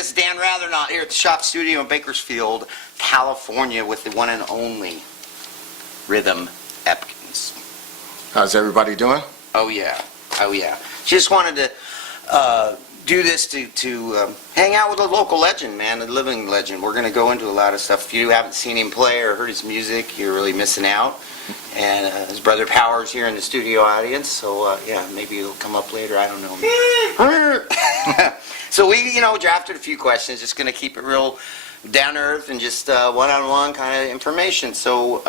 this is Dan Rathernaut here at the Shop Studio in Bakersfield, California, with the one and only Rhythmm Epkins. How's everybody doing? Oh yeah, oh yeah. Just wanted to do this to hang out with a local legend, man, a living legend. We're going to go into a lot of stuff. If you haven't seen him play or heard his music, you're really missing out. And his brother Power's here in the studio audience, so yeah, maybe he'll come up later. I don't know. So we, drafted a few questions. Just going to keep it real down to earth and just one-on-one kind of information. So,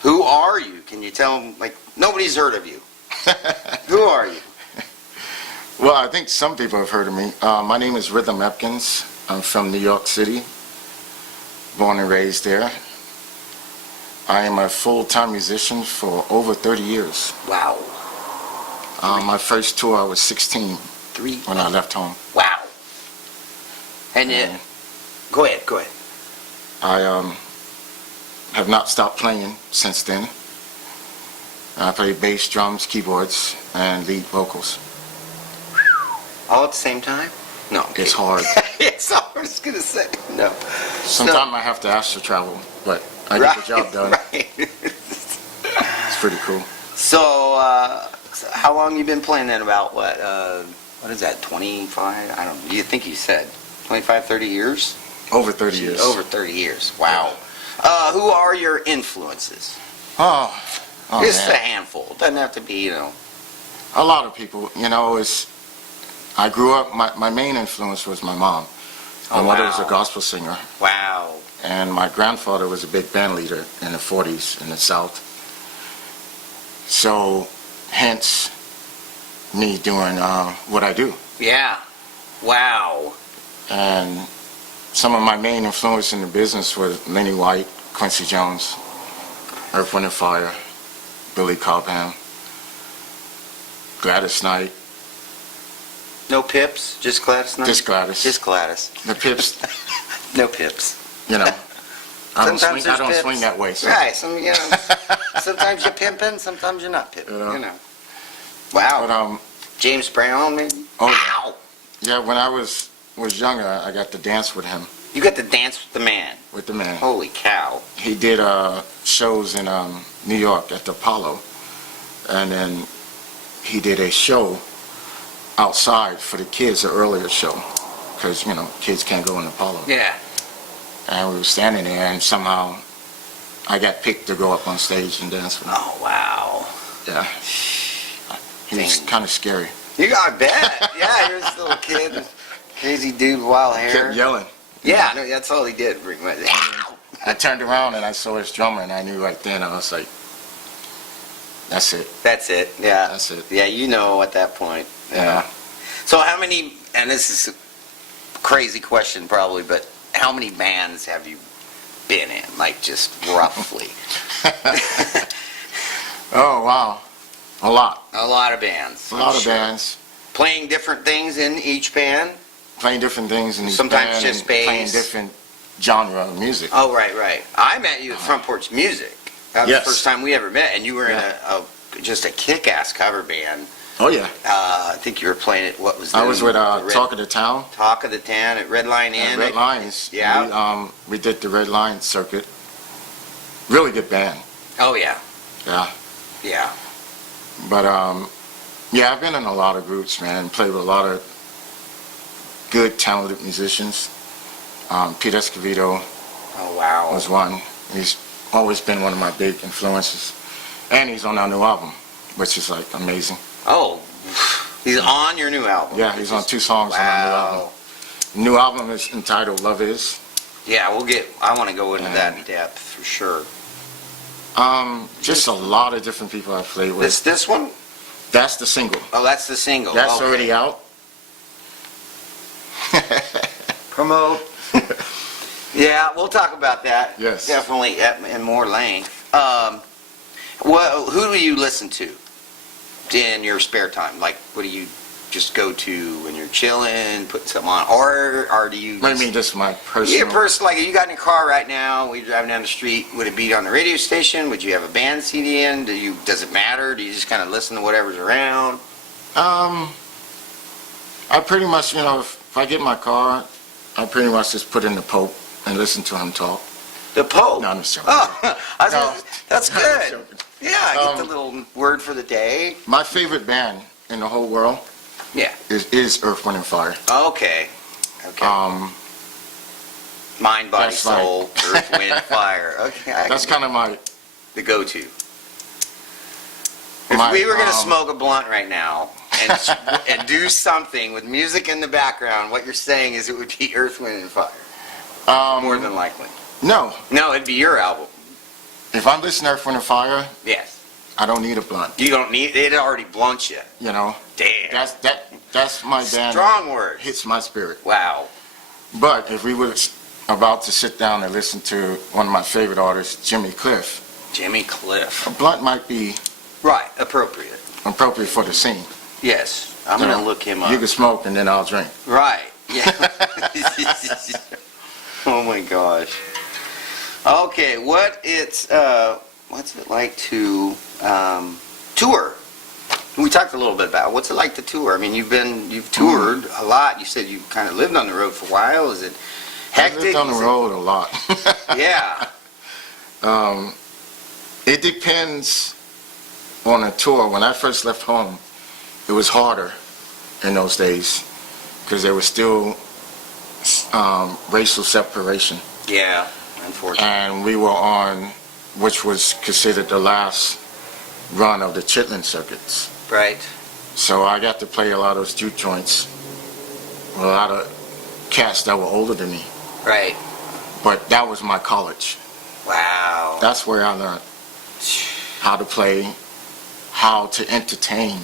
who are you? Can you tell them? Like, nobody's heard of you. Who are you? Well, I think some people have heard of me. My name is Rhythmm Epkins. I'm from New York City, born and raised there. I am a full-time musician for over 30 years. Wow. My first tour, I was 16 when I left home. Wow. And then, go ahead. I have not stopped playing since then. I play bass, drums, keyboards, and lead vocals. All at the same time? No. It's hard. It's hard. I was going to say. No. Sometimes I have to ask to travel, but I get the job done. Right. It's pretty cool. So, how long you been playing then? About what is that, 25? I don't know. You think you said 25, 30 years? Over 30 years. Over 30 years. Wow. Who are your influences? Oh Just man. a handful. It doesn't have to be, A lot of people. I grew up, my main influence was my mom. My mother was a gospel singer. Wow. And my grandfather was a big band leader in the 40s in the South. So, hence, me doing what I do. Yeah. Wow. And some of my main influence in the business were Lenny White, Quincy Jones, Earth, Wind & Fire, Billy Cobham, Gladys Knight. No Pips? Just Gladys Knight? Just Gladys. Just Gladys. The Pips. No Pips. I don't swing that way. So. Right. Sometimes you're pimping, sometimes you're not pimping. Wow. But, James Brown, maybe? Oh, wow. Yeah, when I was younger, I got to dance with him. You got to dance with the man? With the man. Holy cow. He did shows in New York at the Apollo. And then he did a show outside for the kids, an earlier show. Because, kids can't go in the Apollo. Yeah. And we were standing there, and somehow I got picked to go up on stage and dance with him. Oh, wow. Yeah. He was kind of scary. I bet. Yeah, you're this little kid, crazy dude with wild hair. Kept yelling. Yeah, no, that's all he did. I turned around and I saw his drummer, and I knew right then, I was like, that's it. That's it, yeah. That's it. Yeah, at that point. Yeah. So how many, and this is a crazy question probably, but how many bands have you been in, like just roughly? Oh, wow. A lot. A lot of bands. A lot of bands. Playing different things in each band? Playing different things in each Sometimes band. just bass. Playing different genre of music. Oh, right. I met you at Front Porch Music. That was the first time we ever met, and you were in just a kick-ass cover band. Oh, yeah. I think you were playing at, what was that? I was with Talk of the Town. Talk of the Town at Red Line Inn. Red Lions. Yeah. We did the Red Line circuit. Really good band. Oh, yeah. Yeah. Yeah. But, yeah, I've been in a lot of groups, man. Played with a lot of good, talented musicians. Pete Escovedo was one. He's always been one of my big influences. And he's on our new album, which is, like, amazing. Oh, he's on your new album? Yeah, he's on 2 songs on our new album. The new album is entitled Love Is. Yeah, I want to go into that in depth, for sure. Just a lot of different people I've played with. This one? That's the single. Oh, that's the single. That's already out. Promote. Yeah, we'll talk about that. Yes. Definitely in more length. Who do you listen to in your spare time? Like, what do you just go to when you're chilling, put something on, or do you? What do you mean, just my personal? Your like, if you got in your car right now, we're driving down the street. Would it be on the radio station? Would you have a band CD in? Does it matter? Do you just kind of listen to whatever's around? I pretty much, if I get in my car, I pretty much just put in the Pope and listen to him talk. The Pope? No, I'm just joking. Oh, that's I'm good. joking. Yeah, I get the little word for the day. My favorite band in the whole world Yeah. is Earth, Wind, and Fire. Okay. Mind, body, that's like- soul, earth, wind, fire. Okay. That's kind of my the go-to. If My, we were going to smoke a blunt right now and do something with music in the background, what you're saying is it would be Earth, Wind, and Fire. More than likely. No. No, it'd be your album. If I'm listening to Earth, Wind, and Fire, Yes. I don't need a blunt. You don't need it. Already blunts you. You know. Damn. That's my band. Strong words. Hits my spirit. Wow. But if we were about to sit down and listen to one of my favorite artists, Jimmy Cliff, Jimmy Cliff. a blunt might be Right. Appropriate. appropriate for the scene. Yes. I'm You going to know, look him up. You can smoke and then I'll drink. Right. Yeah. Oh my gosh. Okay, what's it like to tour? We talked a little bit about what's it like to tour. I mean, you've toured a lot. You said you kind of lived on the road for a while. Is it hectic? I lived on the road a lot. Yeah. It depends on a tour. When I first left home, it was harder in those days because there was still racial separation. Yeah, unfortunately. And we were on, which was considered the last run of the Chitlin circuits. Right. So I got to play a lot of those juke joints with a lot of cats that were older than me. Right. But that was my college. Wow. That's where I learned how to play, how to entertain,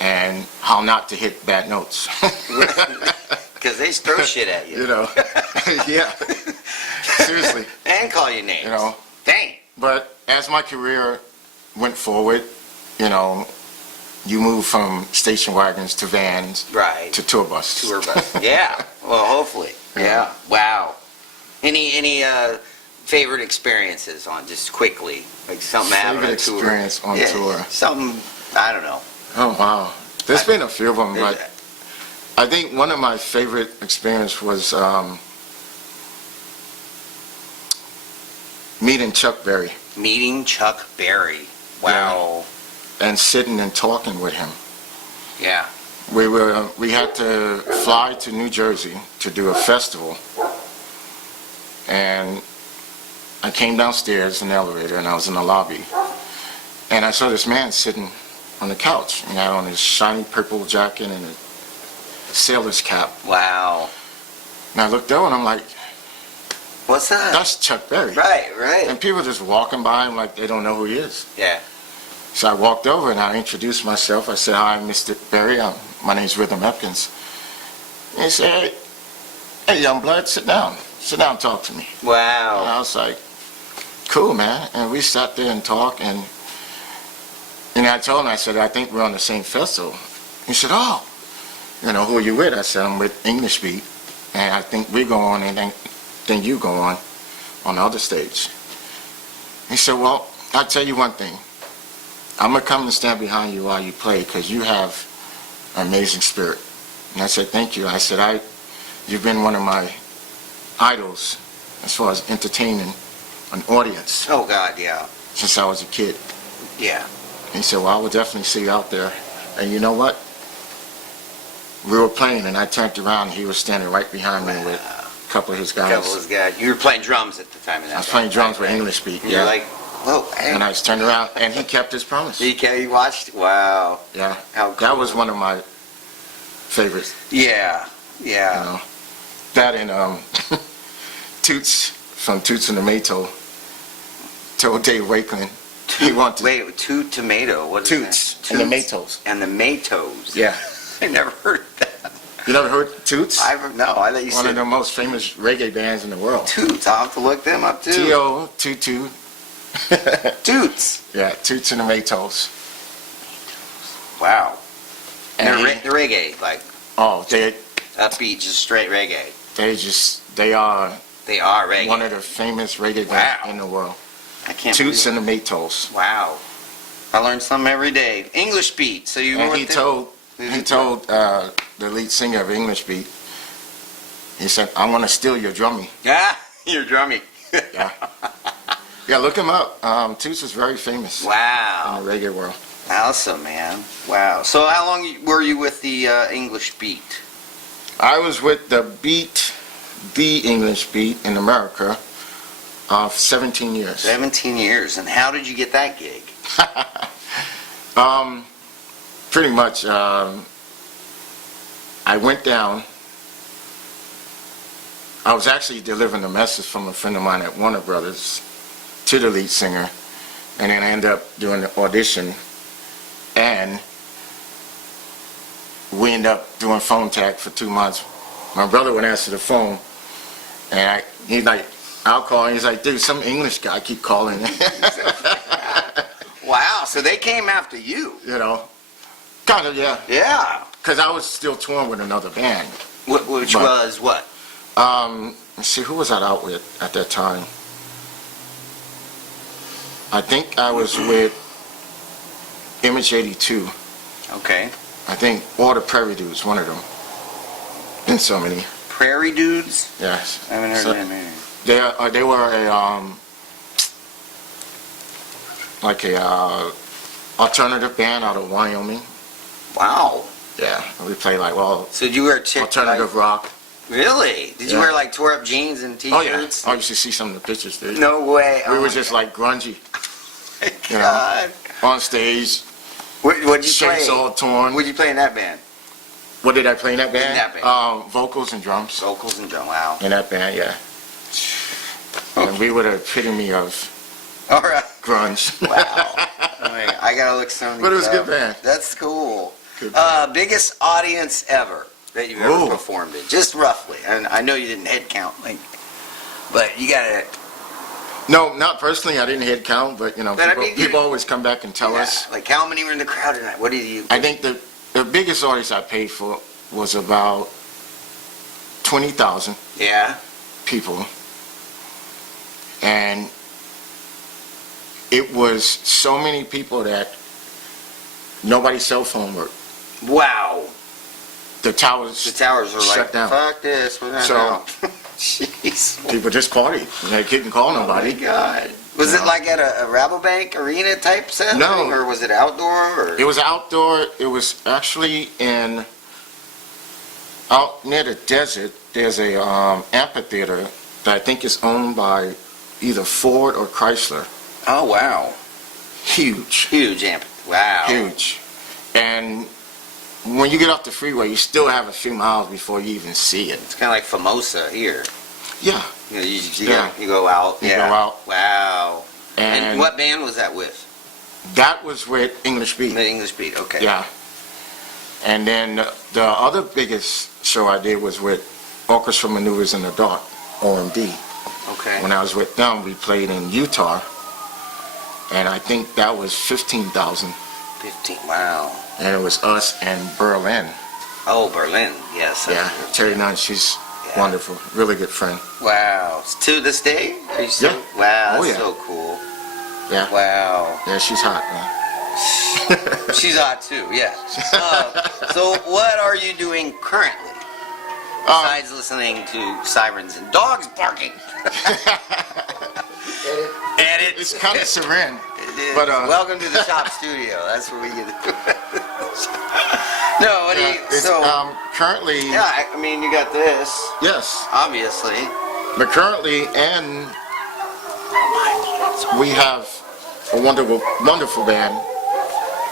and how not to hit bad notes. Because they throw shit at you. You know, yeah, seriously. And call you names. You know. Dang. But as my career went forward, you know, you move from station wagons to vans Right. to tour buses. Tour bus. Yeah. Well, hopefully. Yeah. Wow. Any favorite experiences on just quickly, like something happened on Favorite tour? experience on tour. Something I don't know. Oh wow, there's been a few of them, but I think one of my favorite experience was meeting Chuck Berry Meeting Chuck Berry. Wow. and sitting and talking with him. Yeah. We had to fly to New Jersey to do a festival, and I came downstairs in the elevator and I was in the lobby, and I saw this man sitting on the couch, and he had on his shiny purple jacket and a sailor's cap. Wow. And I looked over and I'm like, What's that? that's Chuck Berry. Right. Right. And people just walking by him like they don't know who he is. Yeah. So I walked over and I introduced myself. I said, "Hi, Mr. Berry. My name's Rhythm Epkins." And he said, "Hey, young blood, sit down. Sit down and talk to me." And Wow. I was like, "Cool, man." And we sat there and talked. And I told him, I said, "I think we're on the same festival." He said, "Oh, you know, who are you with?" I said, "I'm with English Beat. And I think we go on and then you go on the other stage." He said, "Well, I'll tell you one thing. I'm going to come and stand behind you while you play because you have an amazing spirit." And I said, "Thank you." I said, "You've been one of my idols as far as entertaining an audience Oh God. Yeah. since I was a kid." Yeah. He said, "Well, I will definitely see you out there." And you know what? We were playing and I turned around and he was standing right behind me with a couple of his guys. Couple of guys. You were playing drums at the time of that. I was playing drums with right? English Beat. And you're Yeah. like, whoa. Hey. And I just turned around and he kept his promise. You watched? Wow. Yeah. How That cool. was one of my favorites. Yeah. You Yeah. know, that and Toots from Toots and the Mayto told Dave Wakeland he wanted Wait, two tomato. What is Toots that? and the Maytos. And the Maytos. Yeah. I never heard of that. You never heard Toots? I thought you One of said the most famous reggae bands in the world. Toots. I'll have to look them up too. T.O. Tutu. Toots. Yeah, Toots and the Maytos. Wow. And The reggae, like oh, upbeat, just straight reggae. they are They are reggae. one of the famous reggae bands Wow. in the world. I can't Toots believe and the Maytos. it. Wow. I learn something every day. English Beat. So you were And with he them? told the lead singer of English Beat He said, "I'm gonna steal your drumming." Yeah, you're drumming. Yeah. Yeah, look him up. Toots was very famous in Wow. the reggae world. Awesome, man. Wow. So how long were you with the English Beat? I was with the English Beat in America, 17 years. 17 years. And how did you get that gig? Pretty much, I went down. I was actually delivering a message from a friend of mine at Warner Brothers to the lead singer, and then I ended up doing the audition, and we ended up doing phone tag for 2 months. My brother would answer the phone, and he's like, I'll call, and he's like, dude, some English guy keep calling. Wow, so they came after you. You know, kind of, yeah. Yeah. Because I was still touring with another band. Which But- was what? Let's see, who was I out with at that time? I think I was with Image 82. Okay. I think, or the Prairie Dudes, one of them. And so many. Prairie Dudes? Yes. I haven't heard So, that name. they were a alternative band out of Wyoming. Wow. Yeah, we played like, well, So did you wear chick alternative rock. Really? Did you Yeah. wear like tore up jeans and Oh yeah, t-shirts? I used to see some of the pictures, dude. No way. We Oh were my just like grungy you know. God. on stage, What'd you play? shirts all torn. What'd you play in that band? What did I play in that band? In that band. Vocals and drums. Vocals and drum. Wow. In that band, yeah. And we were the epitome of All right. grunge. Wow. I gotta look some of these But it was a good up. band. That's cool. Good band. Biggest audience ever that you've ever Ooh. performed in, just roughly. And I know you didn't head count, but you gotta. No, not personally. I didn't head count, but you know, But I people, mean, you- people always come back and tell us. Like how many were in the crowd tonight? What did you? I think the biggest audience I paid for was about 20,000 Yeah. people, and it was so many people that nobody's cell phone worked. Wow. The towers, The towers were shut like, down. fuck this. We're not So- out. Jeez. People just partied. They couldn't call Oh my nobody. God. Was it No. like at a Rabobank arena type setting? No. Or was it outdoor? Or? It was outdoor. It was actually out near the desert. There's a amphitheater that I think is owned by either Ford or Chrysler. Oh, wow. Huge, Huge amp. Wow. huge. And when you get off the freeway, you still have a few miles before you even see it. It's kind of like Famosa here. Yeah. You know, Yeah. you go out. You yeah. go out. Wow. And And what band was that with? that was with English Beat. The English Beat. Okay. Yeah. And then the other biggest show I did was with Orchestra Maneuvers in the Dark, OMD. Okay. When I was with them, we played in Utah, and I think that was 15,000. 15. Wow. And it was us and Berlin. Oh, Berlin. Yes. Yeah, Terry Nunn, she's Yeah. wonderful, really good friend. Wow. To this day? Are you still? Yeah. Wow. Oh, That's yeah. so cool. Yeah, Wow. yeah, she's hot, man. She's hot too. Yeah. So what are you doing currently? Besides listening to sirens and dogs barking. Edit. It's kind of serene. It is. But, Welcome to the shop studio. That's where we get it. No, what do you, It's, so, currently, yeah, I mean, you got this, yes, obviously. but currently, and we have a wonderful, wonderful band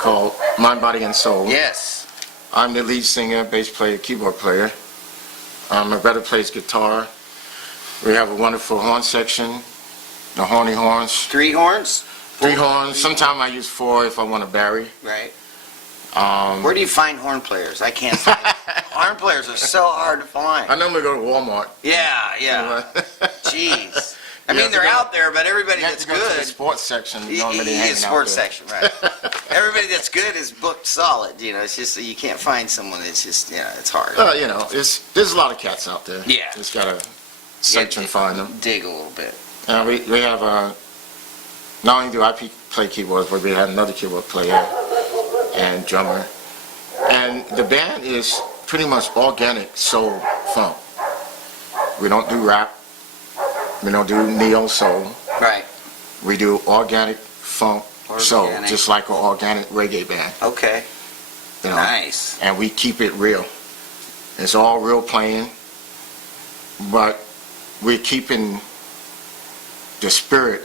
called Mind, Body, and Soul. Yes. I'm the lead singer, bass player, keyboard player. My brother plays guitar. We have a wonderful horn section, the horny horns. 3 horns? 3 horns. Sometimes I use 4 if I want to vary. Right. Where do you find horn players? I can't find horn players are so hard to find. I normally go to Walmart. Yeah, yeah. Jeez. I You mean, have to they're go- out there, but everybody You have that's to go to the good. sports section. He Normally hanging is out sports there. section, right? Everybody that's good is booked solid. You know, it's just you can't find someone that's just it's hard. You know, there's a lot of cats out there. Yeah. Just gotta search and find them. Dig a little bit. We have not only do I play keyboards, but we have another keyboard player and drummer. And the band is pretty much organic soul funk. We don't do rap. We don't do neo soul. Right. We do organic funk soul, Organic. just like an organic reggae band. Okay. You know? Nice. And we keep it real. It's all real playing, but we're keeping the spirit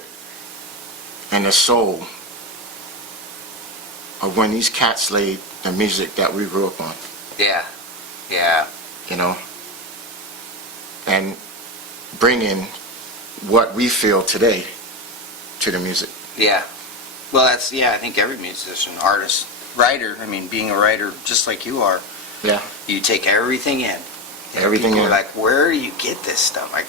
and the soul of when these cats laid the music that we grew up on. Yeah. Yeah. You know, and bringing what we feel today to the music. Yeah. Well, that's, I think every musician, artist, writer, I mean, being a writer just like you are, Yeah. you take everything in. Everything People in. are like, where do you get this stuff? Like,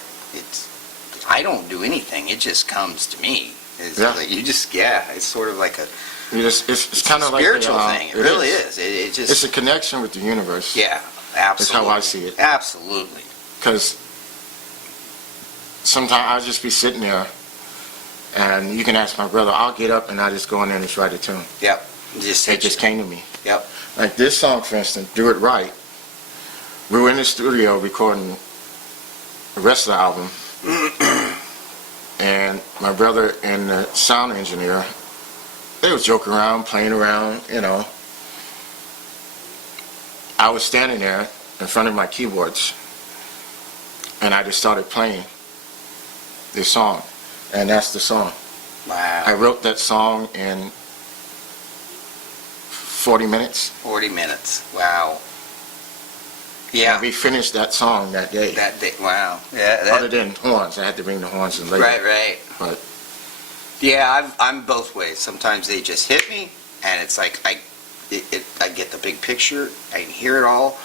I don't do anything. It just comes to me. It's Yeah. like, it's sort of like a It's kind of like spiritual thing. It really is. It just, It's a connection with the universe. yeah, absolutely. That's how I see it. Absolutely. Because sometimes I'll just be sitting there, and you can ask my brother, I'll get up and I just go in there and just write a tune. Yep. Just It just came to me. Yep. Like this song, for instance, Do It Right. We were in the studio recording the rest of the album, and my brother and the sound engineer, they was joking around, playing around, you know. I was standing there in front of my keyboards, and I just started playing this song, and that's the song. Wow. I wrote that song in 40 minutes. 40 minutes. Wow. Yeah. And we finished that song that day. That day. Wow. Yeah. Other than horns, I had to bring the horns in later. Right. But Yeah, I'm both ways. Sometimes they just hit me, and it's like I get the big picture, I can hear it all,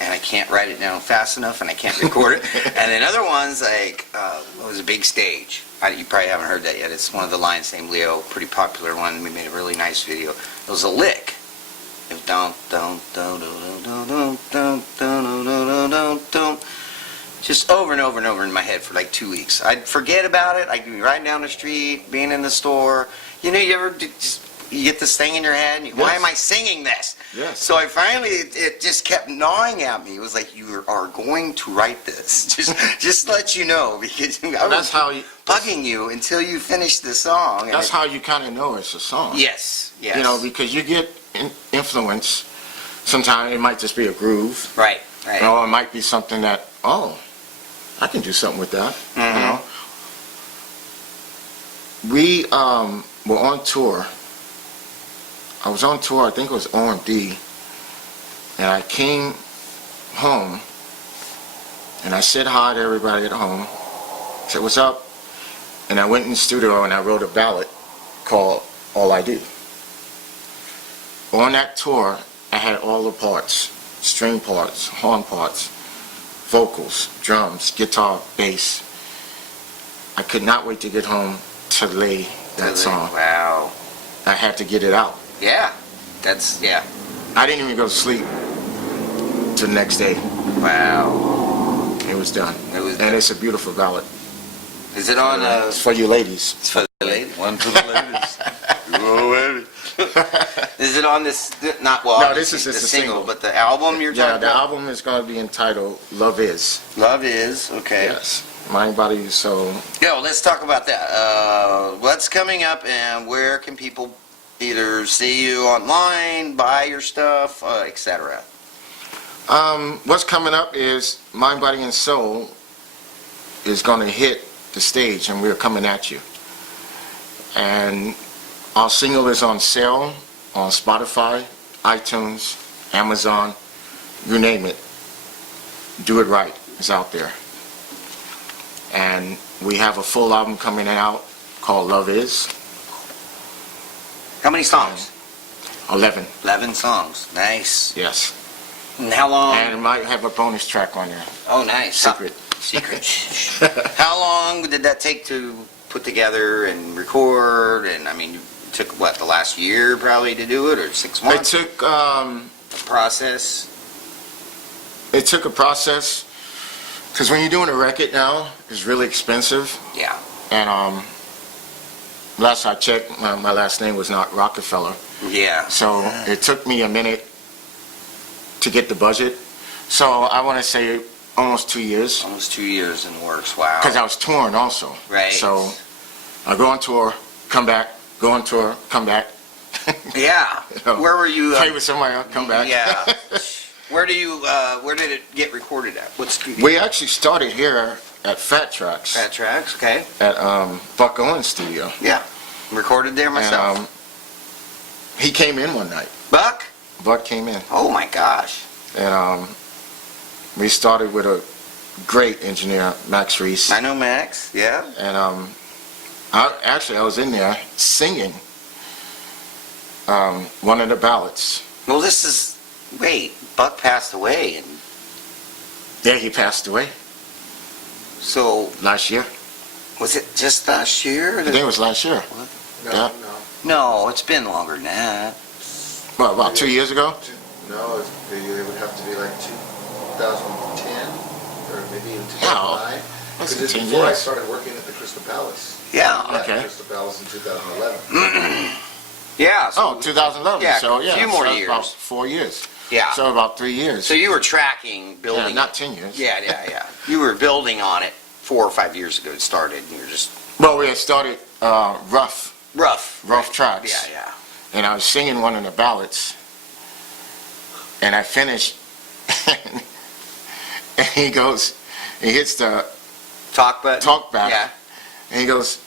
and I can't write it down fast enough, and I can't record it. And then other ones, like, it was a big stage. You probably haven't heard that yet. It's one of the Lions named Leo, pretty popular one. We made a really nice video. It was a lick. It was dun dun dun dun dun dun dun dun dun dun dun. Just over and over and over in my head for like 2 weeks. I'd forget about it. I'd be riding down the street, being in the store. You know, you get this thing in your head, and why Yes. am I singing this? Yes. So I finally, it just kept gnawing at me. It was like, you are going to write this. Just let you know, because I that's was how you, bugging you until you finish the song. that's how you kind of know it's a song. Yes. You know, because you get influence. Sometimes it might just be a groove. Right. Or it might be something that, oh, I can do something with that. Mm-hmm. You know. We were on tour. I was on tour, I think it was OMD, and I came home, and I said hi to everybody at home, said, what's up? And I went in the studio and I wrote a ballad called All I Do. On that tour, I had all the parts, string parts, horn parts, vocals, drums, guitar, bass. I could not wait to get home to lay that song. Wow. I had to get it out. Yeah. I didn't even go to sleep till the next day. Wow. It was done. And it's a beautiful ballad. Is it on? It's for you ladies. It's for the ladies. One for the ladies. Is it on this? Not well. No, this is the just a single, single. but the album you're Yeah, talking the about. album is going to be entitled Love Is. Love Is. Okay. Yes. Mind, Body, Soul. Yo, let's talk about that. What's coming up, and where can people either see you online, buy your stuff, etc.? What's coming up is Mind, Body, and Soul is going to hit the stage, and we're coming at you. And our single is on sale on Spotify, iTunes, Amazon, you name it. Do It Right is out there. And we have a full album coming out called Love Is. How many songs? 11. 11 songs. Nice. Yes. And how long? And it might have a bonus track on there. Oh, nice. Secret. Secret. How long did that take to put together and record? And I mean, it took what, the last year probably to do it, or 6 It months? took Process. It took a process, because when you're doing a record now, it's really expensive. Yeah. And last I checked, my last name was not Rockefeller. Yeah. So it took me a minute to get the budget. So I want to say almost 2 years. Almost 2 years in the works. Wow. Because I was touring also. Right. So I go on tour, come back, go on tour, come back. Yeah. You know, Where were you? play with somebody else, come back. Yeah. Where did it get recorded at? What studio? We actually started here at Fat Tracks. Fat Tracks, okay. At Buck Owens' studio. Yeah. Recorded there myself. And he came in one night. Buck? Buck came in. Oh my gosh. And we started with a great engineer, Max Reese. I know Max, yeah. And I was in there singing one of the ballads. Well, wait, Buck passed away, and Yeah, he passed away so last year. was it just last year? I think it was last year. No, Yeah. no. No, it's been longer than that. Well, about 2 years ago? No, it would have to be like 2010 or maybe even Wow. 2009. That's Because 10 before I years. started working at the Crystal Palace. Yeah. Yeah, Okay. Crystal Palace in 2011. Yeah. So, Oh, 2011. Yeah, So, a yeah. few more so years. About 4 years. yeah. So, about 3 years. So you were tracking, building. Yeah, not 10 years. Yeah. You were building on it 4 or 5 years ago. It started, and you're just Well, we had started rough rough. tracks. Yeah. And I was singing one of the ballads. And I finished. And he hits the Talk back. talk back. Yeah. And he goes,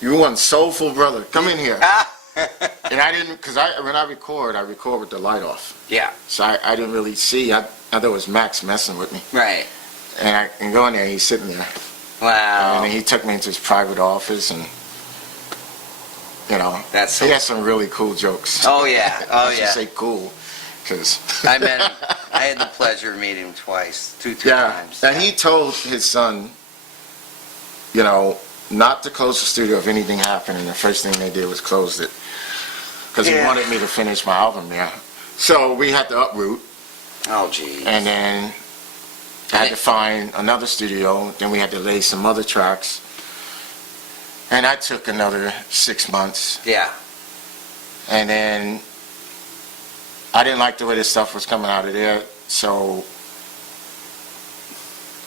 "You one soulful brother. Come in here." And I didn't, because when I record with the light off. Yeah. So I didn't really see. I thought it was Max messing with me. Right. And I can go in there, and he's sitting there. Wow. And he took me into his private office, and, That's so. he had some really cool jokes. Oh yeah. Oh I should yeah. say cool, because... I met him. I had the pleasure of meeting him twice, two Yeah, times. and he told his son, not to close the studio if anything happened, and the first thing they did was close it. Because he Yeah. wanted me to finish my album there. So we had to uproot, Oh geez. and then I had to find another studio, then we had to lay some other tracks. And that took another 6 months. Yeah. And then I didn't like the way the stuff was coming out of there, so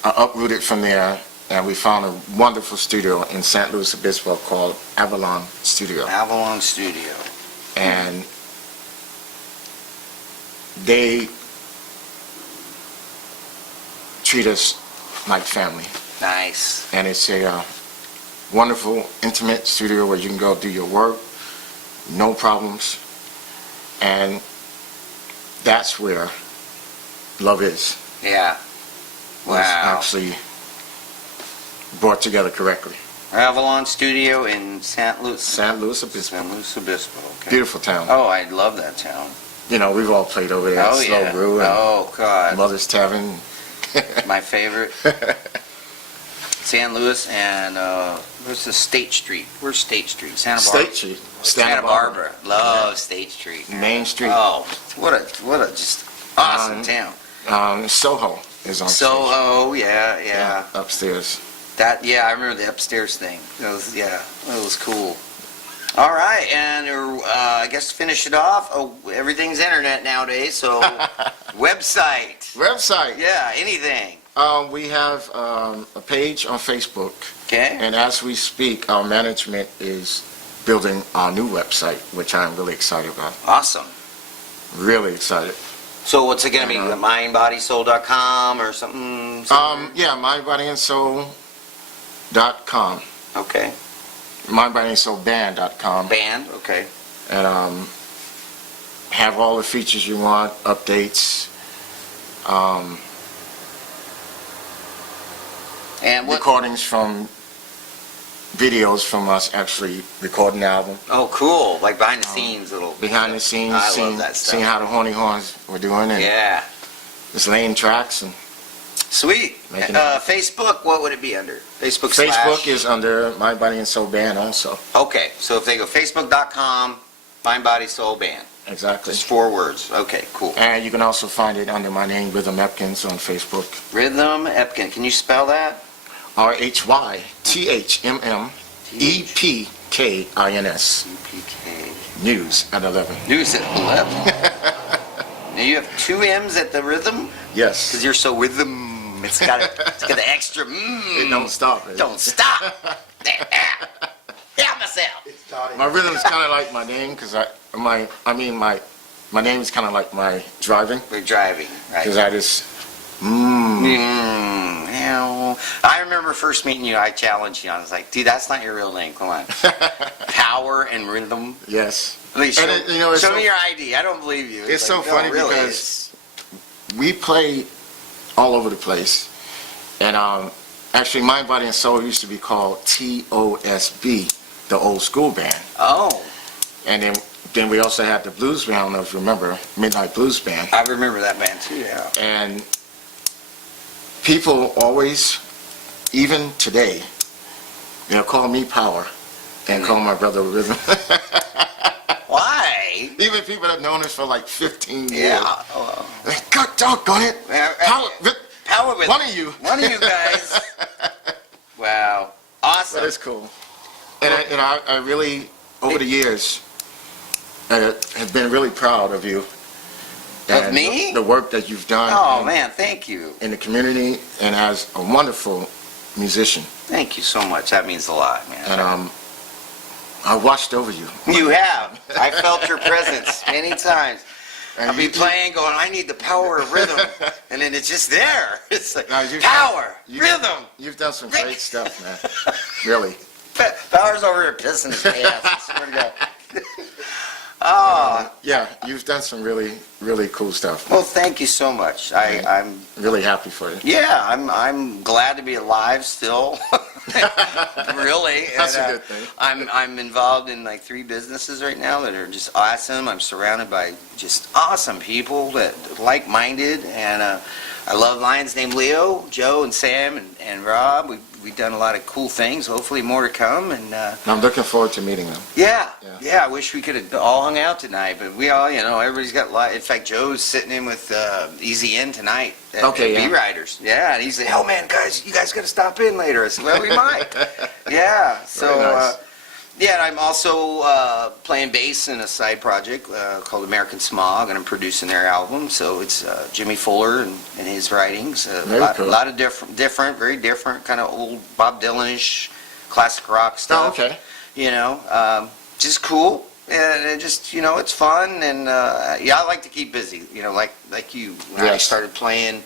I uprooted from there, and we found a wonderful studio in St. Louis Obispo called Avalon Studio. Avalon Studio. And they treat us like family. Nice. And it's a wonderful, intimate studio where you can go do your work, no problems. And that's where love is. Yeah. Was Wow. actually brought together correctly. Avalon Studio in St. Louis. St. Louis Obispo. St. Louis Obispo. Okay. Beautiful town. Oh, I love that town. We've all played over there. Oh Slow yeah. Brew and Oh God. Mother's Tavern. My favorite. San Luis and where's the State Street? Where's State Street? Santa Barbara. State Street. Santa Barbara. Love State Street. Main Street. Oh, what a just awesome town. Soho is on Soho, yeah. State. Upstairs. I remember the upstairs thing. It was cool. All right, and I guess to finish it off, everything's internet nowadays, so website. Website. Yeah, anything. We have a page on Facebook, Okay. and as we speak, our management is building our new website, which I'm really excited about. Awesome. Really excited. So what's it going to be, mindbodysoul.com or something? Yeah, mindbodyandsoul.com. Okay. mindbodyandsoulband.com. Band, okay. And have all the features you want, updates, And what? recordings from videos from us actually recording the album. Oh, cool. Like behind the scenes little. Behind the scenes, I seeing, love that stuff. seeing how the Horny Horns were doing, and Yeah. just laying tracks. And Sweet. Making it. Facebook, what would it be under? Facebook is under My Body and Soul Band also. Okay, so if they go facebook.com, Mind Body Soul Band. Exactly. Just 4 words. Okay, cool. And you can also find it under my name, Rhythm Epkins, on Facebook. Rhythm Epkins. Can you spell that? RHYTHMMEPKINS. UPK. News at 11. News at 11. Now you have 2 M's at the rhythm? Because Yes. you're so rhythm. mmm. It's got the extra mmm. It don't stop. It. Don't stop. Help myself. It's Dottie. My rhythm is kind of like my name because my name is kind of like my driving We're driving, right? because I just Hell. I remember first meeting you, I challenged you. I was like, dude, that's not your real name. Come on. Power and rhythm. yes. Please And show, it, you know, it's show so- me your ID. I don't believe you. It's so like, no, funny really, because we play all over the place, and actually, Mind, Body, and Soul used to be called TOSB, the old school band, Oh, and then we also had the blues band. I don't know if you remember Midnight Blues Band, I remember that band too, yeah. and people always, even today, they'll call me Power and call my brother Rhythm. Why? Even people that have known us for like 15 years. Yeah. Oh, Like, God, doggone it. Power, Power with one of you. One of you guys. Wow. Awesome. That is cool. And I really, over the years, have been really proud of you. And me? The work that you've done Oh, man, thank you. in the community and as a wonderful musician. Thank you so much. That means a lot, man. And I watched over you. You have. I felt your presence many times. And I'll be playing going, I need the power of rhythm. And then it's just there. It's like, Now, power, you- rhythm. You've done some great stuff, man. Really. Power's over here pissing his pants. I swear to God. Oh, Yeah, you've done some really, really cool stuff. well, thank you so much. I'm Really happy for you. Yeah, I'm glad to be alive still. Really. That's And, a good thing. I'm involved in like 3 businesses right now that are just awesome. I'm surrounded by just awesome people that like-minded, and I love Lions named Leo, Joe, and Sam, and Rob. We've done a lot of cool things. Hopefully more to come. And I'm looking forward to meeting them. yeah, Yeah. yeah. I wish we could have all hung out tonight, but we all, everybody's got in fact, Joe's sitting in with Easy In tonight. Okay, yeah. B-Riders. Yeah, and he's like, oh man, guys, you guys got to stop in later. I said, well, we might. Yeah, so, Very nice. yeah, and I'm also playing bass in a side project called American Smog, and I'm producing their album. So it's Jimmy Fuller and his writings. Very cool. A lot of very different, kind of old Bob Dylan-ish, classic rock Oh, stuff. okay. Just cool. And it just, it's fun, and yeah, I like to keep busy, like you. When I Yes. started playing,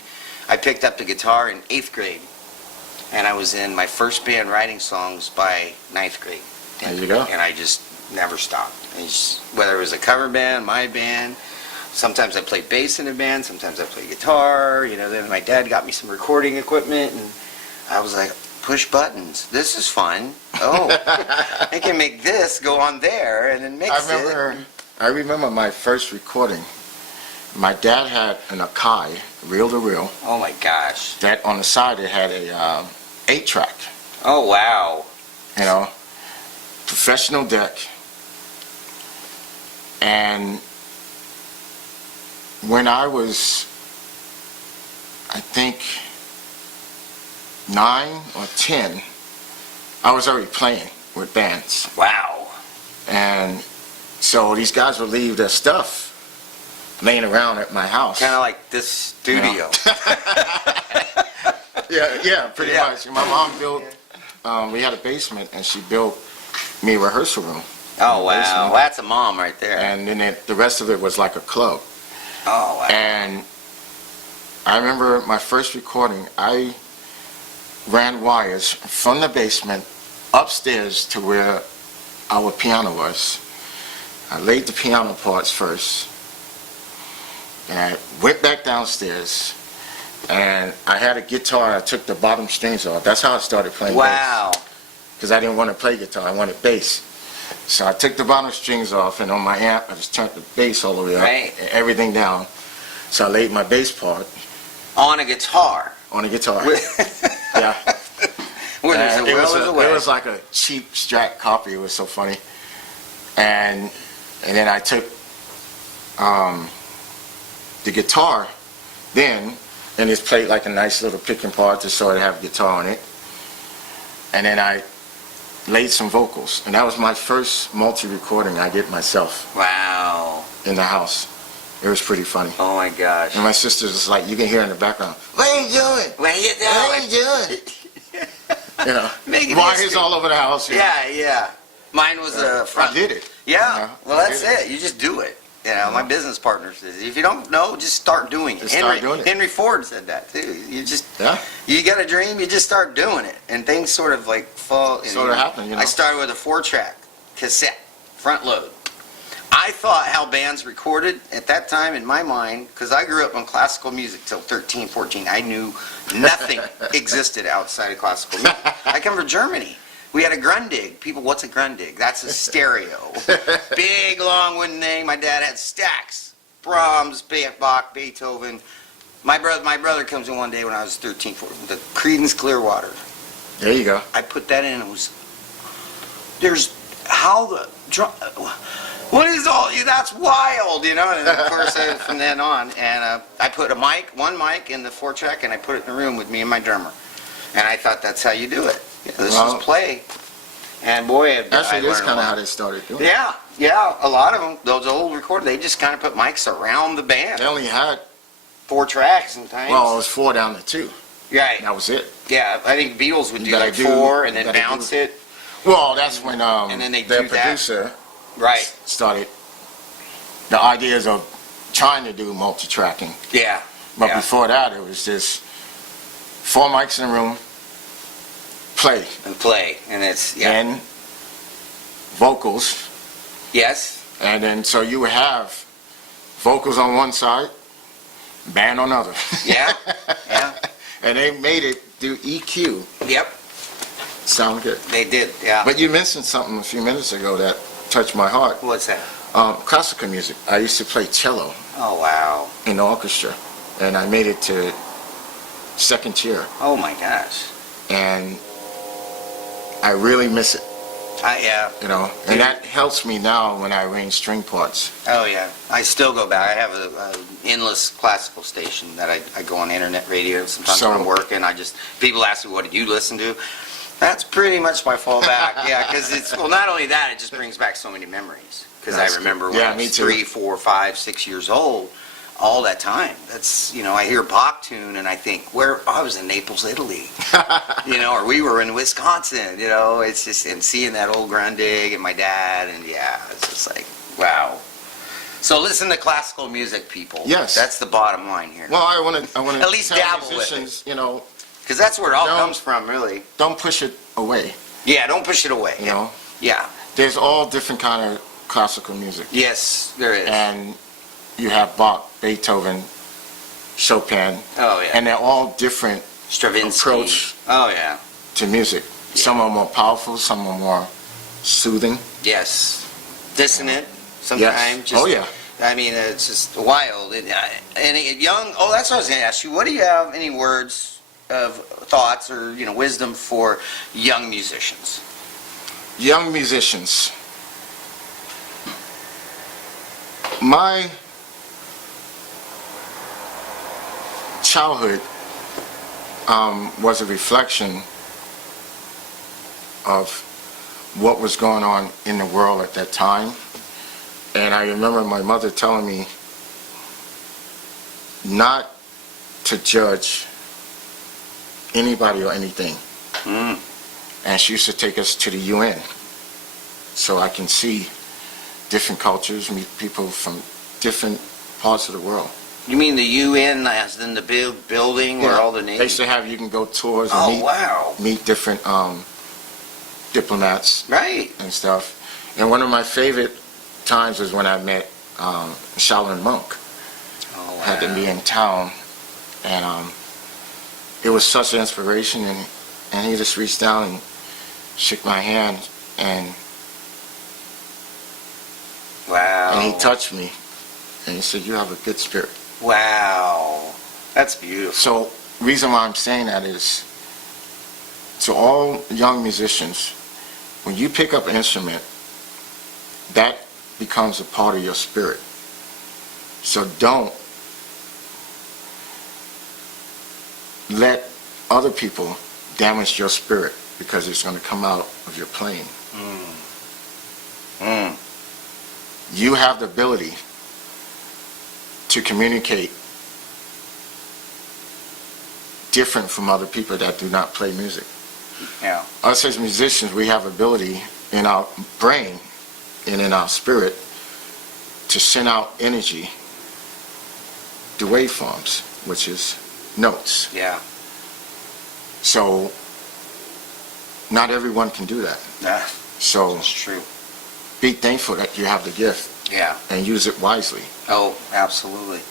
I picked up the guitar in 8th grade, and I was in my first band writing songs by 9th grade. There you go. And I just never stopped. Whether it was a cover band, my band, sometimes I played bass in a band, sometimes I played guitar, then my dad got me some recording equipment, and I was like, push buttons. This is fun. Oh, I can make this go on there and then mix it. I remember my first recording. My dad had an Akai, reel-to-reel, Oh my gosh. that on the side it had a 8-track, Oh wow. professional deck. And when I was, I think, 9 or 10, I was already playing with bands. Wow. And so these guys would leave their stuff laying around at my house. Kind of like this studio. Yeah, pretty Yeah. much. My mom built, we had a basement, and she built me a rehearsal room. Oh wow. Basement. That's a mom right there. And then the rest of it was like a club. Oh wow. And I remember my first recording, I ran wires from the basement upstairs to where our piano was. I laid the piano parts first, and I went back downstairs, and I had a guitar. I took the bottom strings off. That's how I started playing Wow. bass. Because I didn't want to play guitar, I wanted bass. So I took the bottom strings off, and on my amp, I just turned the bass all the way up, Right. and everything down. So I laid my bass part On a guitar. on a guitar. With- Yeah. Where there's a And it will, was there's a way. it was like a cheap Strat copy. It was so funny. And then I took the guitar then and just played like a nice little picking part to sort of have guitar on it. And then I laid some vocals. And that was my first multi-recording I did myself Wow. in the house. It was pretty funny. Oh my gosh. And my sister's just like, you can hear in the background, what are you doing? What are you doing? What are you doing? You know, Making wires history. all over the house. You know. Yeah. Mine was a front. I did it. Yeah. You know, Well, I that's did it. You just do it. You know, my business partner says, if you don't know, just start doing it. Just start doing it. Henry Ford said that too. Yeah. You got a dream, you just start doing it, and things sort of like fall. Sort of happen, you know. I started with a 4-track cassette, front load. I thought how bands recorded at that time in my mind, because I grew up on classical music till 13, 14. I knew nothing existed outside of classical music. I come from Germany. We had a Grundig. People, what's a Grundig? That's a stereo. Big, long wooden thing. My dad had stacks. Brahms, Bach, Beethoven. My brother comes in one day when I was 13, 14, the Creedence Clearwater. There you go. I put that in and it was, there's, how the, what is all, that's wild, you know? And of course, from then on, and I put one mic in the 4-track, and I put it in the room with me and my drummer. And I thought that's how you do it. This was play. And boy, Actually, that's kind of how they started doing it. Yeah, a lot of them, those old recorders, they just kind of put mics around the band. They only had, 4 tracks sometimes. well, it was 4 down to 2. Right. That was it. Yeah, I think Beatles would You do gotta like do- 4 and you then gotta bounce do- it. Well, that's when And then they their do that. producer Right. started the ideas of trying to do multi-tracking. Yeah. But yeah. before that, it was just 4 mics in a room, play, And play. And it's, yeah. and vocals. Yes. And then so you would have vocals on one side, band on the other. Yeah. Yeah. And they made it do EQ. Yep. Sound good. They did. Yeah. But you mentioned something a few minutes ago that touched my heart. What's that? Classical music. I used to play cello Oh, wow. in the orchestra, and I made it to 2nd tier, Oh, my gosh. and I really miss it, Yeah. you know. And that helps me now when I arrange string parts. Oh, yeah. I still go back. I have a endless classical station that I go on internet radio sometimes So- when I'm working. People ask me, what did you listen to? That's pretty much my fallback. Yeah, because well, not only that, it just brings back so many memories. Because I That's remember good. when Yeah, I me was too. 3, 4, 5, 6 years old, all that time. That's, I hear Bach tune and I think, I was in Naples, Italy. Or we were in Wisconsin, it's just, and seeing that old Grundig and my dad, and yeah, it's just like, wow. So listen to classical music, people. Yes. That's the bottom line here. Well, I want to At least tell dabble with musicians, Because that's where it all don't- comes from, really. don't push it away, Yeah, don't push it away. you know. Yeah. There's all different kind of classical music, Yes, there is. and you have Bach, Beethoven, Chopin, Oh, yeah. and they're all different Stravinsky. approach Oh, yeah. to music. Some are more powerful, some are more soothing. Yes. Dissonant sometimes. Yes. Oh, yeah. I mean, it's just wild. And that's what I was going to ask you. What do you have, any words of thoughts or, wisdom for young musicians? Young musicians. My childhood was a reflection of what was going on in the world at that time. And I remember my mother telling me not to judge anybody or anything. Mm. And she used to take us to the UN so I can see different cultures, meet people from different parts of the world. You mean the UN as in the big building where all the They nations? used to have, you can go tours and Oh, wow. meet different diplomats Right. and stuff. And one of my favorite times was when I met Shaolin Monk. Oh, wow. Had to be in town, and it was such an inspiration, and he just reached down and shook my hand, and Wow. and he touched me, and he said, "You have a good spirit." Wow. That's beautiful. So, reason why I'm saying that is, to all young musicians, when you pick up an instrument, that becomes a part of your spirit. So don't let other people damage your spirit, because it's going to come out of your playing. Mm. You have the ability to communicate different from other people that do not play music. Yeah. Us as musicians, we have ability in our brain and in our spirit to send out energy, the waveforms, which is notes. Yeah. So not everyone can do that. So That's true. be thankful that you have the gift Yeah. and use it wisely. Oh, absolutely.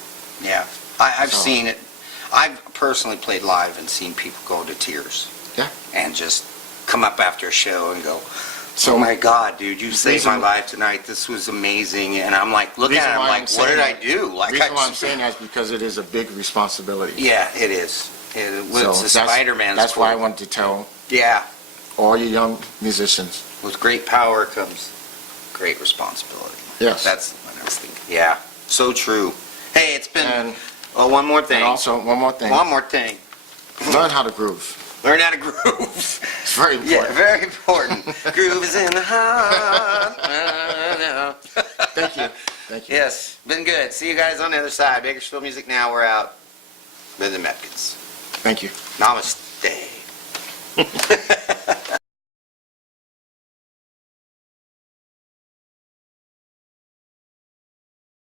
Yeah. I've So- seen it. I've personally played live and seen people go to tears. Yeah. And just come up after a show and go, So oh my God, dude, you saved my reason- life tonight. This was amazing. And I'm like, look at it. I'm like, what did I do? The Like, reason why I'm saying that is because it is a big responsibility. yeah, it is. It was a that's- Spider-Man's That's why I quote. wanted to tell Yeah. all you young musicians. With great power comes great responsibility. Yes. That's what I was thinking. Yeah. So true. Hey, it's been, And, one more thing. and also, one more thing. One more thing. Learn how to groove. Learn how to groove. It's very important. Yeah, very important. Groove is in the heart. Thank you. Thank you. Yes, been good. See you guys on the other side. Bakersfield Music Now, we're out. Rhythm Epkins. Thank you. Namaste.